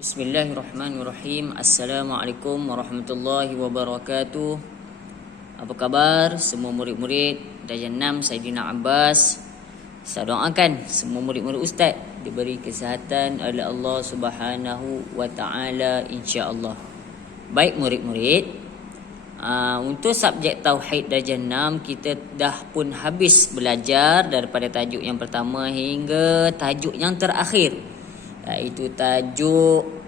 Bismillahirrahmanirrahim. Assalamualaikum warahmatullahi wabarakatuh. Apa khabar semua murid-murid Darjah 6 Saidina Abbas? Saya doakan semua murid-murid Ustaz diberi kesihatan oleh Allah Subhanahu wa taala insya-Allah. Baik murid-murid, untuk subjek tauhid Darjah 6 kita dah pun habis belajar daripada tajuk yang pertama hingga tajuk yang terakhir, iaitu tajuk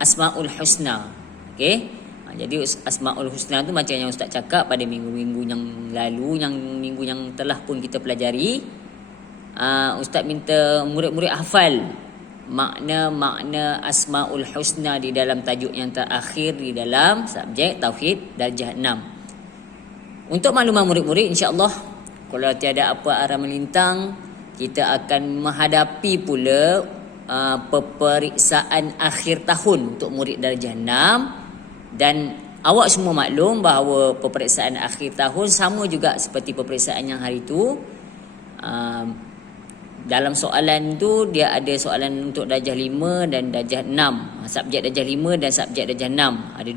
Asmaul Husna. Okey. Jadi Asmaul Husna tu macam yang Ustaz cakap pada minggu-minggu yang lalu, minggu yang telah pun kita pelajari. Ustaz minta murid-murid hafal makna-makna Asmaul Husna di dalam tajuk yang terakhir di dalam subjek tauhid Darjah 6. Untuk makluman murid-murid, insya-Allah kalau tiada apa arah melintang, kita akan menghadapi pula peperiksaan akhir tahun untuk murid Darjah 6. Dan awak semua maklum bahawa peperiksaan akhir tahun sama juga seperti peperiksaan yang hari itu. Dalam soalan tu dia ada soalan untuk Darjah 5 dan Darjah 6. Subjek Darjah 5 dan subjek Darjah 6. Ada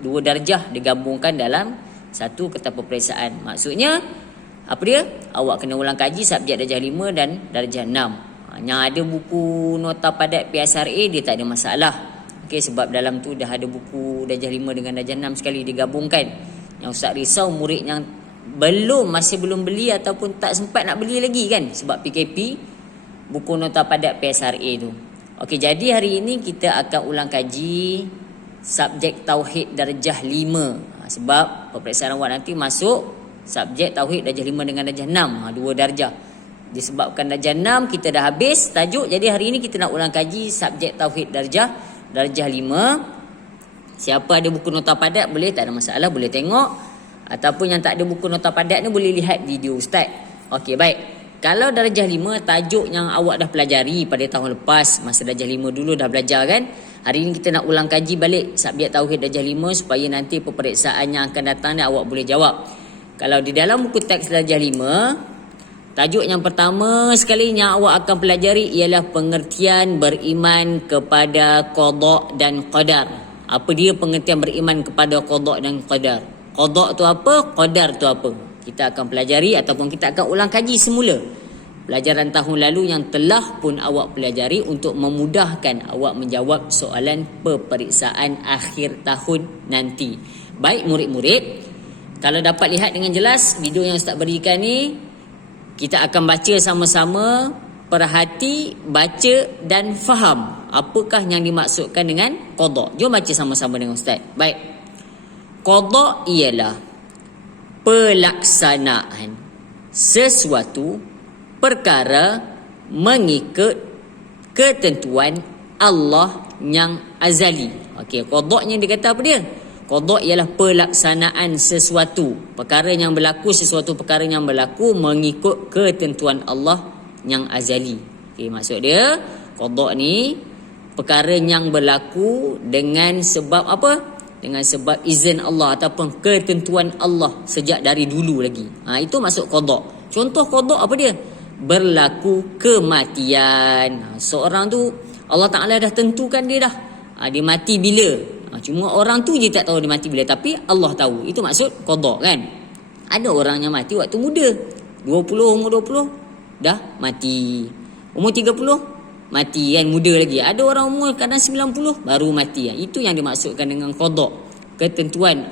dua darjah digabungkan dalam satu kertas peperiksaan. Maksudnya apa dia? Awak kena ulang kaji subjek Darjah 5 dan Darjah 6. Yang ada buku nota padat PSRA dia tak ada masalah. Okey, sebab dalam tu dah ada buku Darjah 5 dengan Darjah 6 sekali digabungkan. Yang Ustaz risau murid yang masih belum beli ataupun tak sempat nak beli lagi kan, sebab PKP buku nota padat PSRA tu. Okey, jadi hari ini kita akan ulang kaji subjek tauhid Darjah 5. Sebab peperiksaan awak nanti masuk subjek tauhid Darjah 5 dengan Darjah 6, dua darjah. Disebabkan Darjah 6 kita dah habis tajuk, jadi hari ini kita nak ulang kaji subjek tauhid Darjah 5. Siapa ada buku nota padat boleh, tak ada masalah, boleh tengok. Ataupun yang tak ada buku nota padat ni boleh lihat video Ustaz. Okey, baik. Kalau Darjah 5 tajuk yang awak dah pelajari pada tahun lepas, masa Darjah 5 dulu dah belajar kan. Hari ini kita nak ulang kaji balik subjek tauhid Darjah 5 supaya nanti peperiksaan yang akan datang ni awak boleh jawab. Kalau di dalam buku teks Darjah 5, tajuk yang pertama sekali yang awak akan pelajari ialah pengertian beriman kepada qada dan qadar. Apa dia pengertian beriman kepada qada dan qadar? Qada tu apa? Qadar tu apa? Kita akan pelajari ataupun kita akan ulang kaji semula pelajaran tahun lalu yang telah pun awak pelajari untuk memudahkan awak menjawab soalan peperiksaan akhir tahun nanti. Baik murid-murid, kalau dapat lihat dengan jelas video yang Ustaz berikan ni, kita akan baca sama-sama, perhati, baca dan faham apakah yang dimaksudkan dengan qada. Jom baca sama-sama dengan Ustaz. Baik. Qada ialah pelaksanaan sesuatu perkara mengikut ketentuan Allah yang azali. Okey, qada yang dikata apa dia? Qada ialah pelaksanaan sesuatu perkara yang berlaku, sesuatu perkara yang berlaku mengikut ketentuan Allah yang azali. Okey, maksud dia qada ni perkara yang berlaku dengan sebab apa? Dengan sebab izin Allah ataupun ketentuan Allah sejak dari dulu lagi. Itu maksud qada. Contoh qada apa dia? Berlaku kematian. Seorang tu Allah Taala dah tentukan dia dah. Dia mati bila? Cuma orang tu je tak tahu dia mati bila, tapi Allah tahu. Itu maksud qada kan. Ada orang yang mati waktu muda, umur 20 dah mati. Umur 30 mati kan, muda lagi. Ada orang umur kadang 90 baru mati. Itu yang dimaksudkan dengan qada. Ketentuan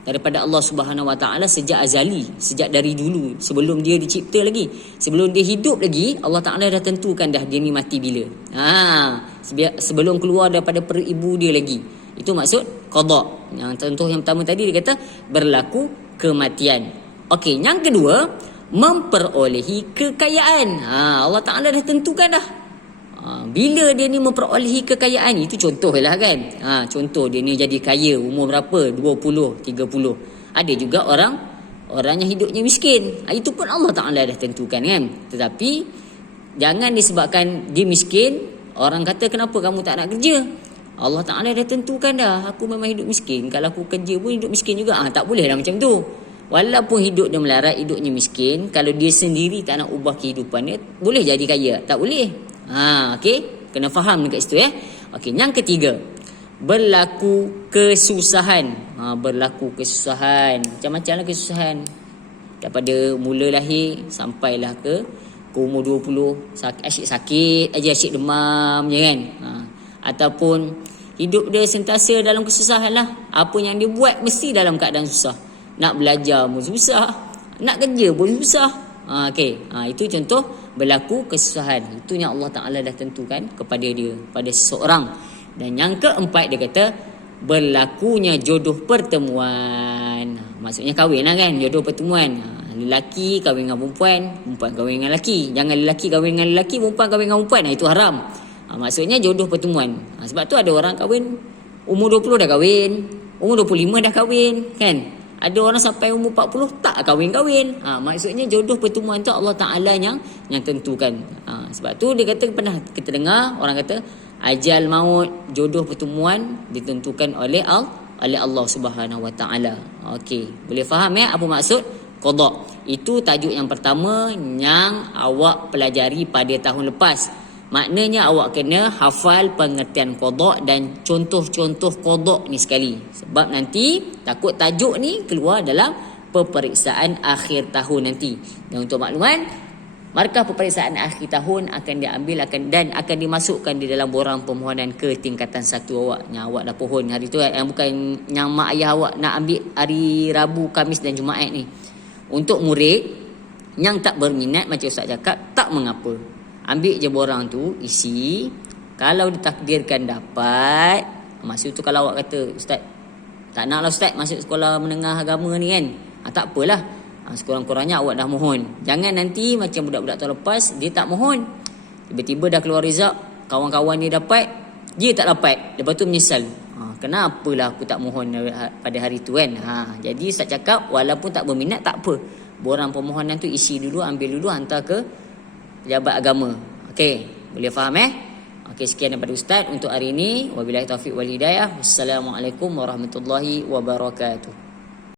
daripada Allah Subhanahu Wa Taala sejak azali, sejak dari dulu, sebelum dia dicipta lagi, sebelum dia hidup lagi, Allah Taala dah tentukan dah dia ni mati bila. Sebelum keluar daripada perut ibu dia lagi. Itu maksud qada. Yang contoh yang pertama tadi dia kata berlaku kematian. Okey, yang kedua memperolehi kekayaan. Allah Taala dah tentukan dah. Bila dia ni memperolehi kekayaan, itu contoh lah kan. Contoh dia ni jadi kaya umur berapa? 20, 30. Ada juga orang yang hidupnya miskin. Itu pun Allah Taala dah tentukan kan. Tetapi jangan disebabkan dia miskin, orang kata kenapa kamu tak nak kerja? Allah Ta'ala dah tentukan dah, aku memang hidup miskin, kalau aku kerja pun hidup miskin juga. Tak boleh lah macam tu. Walaupun hidup dia melarat, hidupnya miskin, kalau dia sendiri tak nak ubah kehidupan dia, boleh jadi kaya? Tak boleh. Okey, kena faham dekat situ Okey, yang ketiga, berlaku kesusahan. Berlaku kesusahan. Macam-macam lah kesusahan. Daripada mula lahir sampailah ke umur 20, asyik sakit aja, asyik demam je kan. Ataupun hidup dia sentiasa dalam kesusahan lah. Apa yang dia buat mesti dalam keadaan susah. Nak belajar pun susah, nak kerja pun susah. Itu contoh berlaku kesusahan. Itu yang Allah Ta'ala dah tentukan kepada dia, pada seseorang. Dan yang keempat dia kata berlakunya jodoh pertemuan. Maksudnya kahwin lah kan, jodoh pertemuan. Lelaki kahwin dengan perempuan, perempuan kahwin dengan lelaki. Jangan lelaki kahwin dengan lelaki, perempuan kahwin dengan perempuan. Itu haram. Maksudnya jodoh pertemuan. Sebab tu ada orang kahwin umur 20 dah kahwin, umur 25 dah kahwin kan. Ada orang sampai umur 40 tak kahwin-kahwin. Maksudnya jodoh pertemuan tu Allah Ta'ala yang tentukan. Sebab tu dia kata, pernah kita dengar orang kata ajal maut, jodoh pertemuan ditentukan oleh Allah Subhanahu Wa Ta'ala. Okey, boleh faham apa maksud qada? Itu tajuk yang pertama yang awak pelajari pada tahun lepas. Maknanya awak kena hafal pengertian qada dan contoh-contoh qada ni sekali. Sebab nanti takut tajuk ni keluar dalam peperiksaan akhir tahun nanti. Dan untuk makluman, markah peperiksaan akhir tahun akan diambil dan akan dimasukkan di dalam borang permohonan ke tingkatan 1 awak. Yang awak dah pohon hari tu, yang bukan yang mak ayah awak nak ambil hari Rabu, Khamis dan Jumaat ni. Untuk murid yang tak berminat, macam Ustaz cakap, tak mengapa. Ambil je borang tu, isi. Kalau ditakdirkan dapat, maksud tu kalau awak kata, Ustaz, tak naklah Ustaz masuk sekolah menengah agama ni kan. Tak apalah. Sekurang-kurangnya awak dah mohon. Jangan nanti macam budak-budak tahun lepas, dia tak mohon. Tiba-tiba dah keluar result, kawan-kawan dia dapat, dia tak dapat. Lepas tu menyesal. Kenapalah aku tak mohon pada hari tu kan. Jadi Ustaz cakap, walaupun tak berminat, tak apa. Borang permohonan tu isi dulu, ambil dulu, hantar ke pejabat agama. Okey, boleh faham Okey, sekian daripada Ustaz untuk hari ini. Wabillahi taufiq wal hidayah. Wassalamualaikum warahmatullahi wabarakatuh.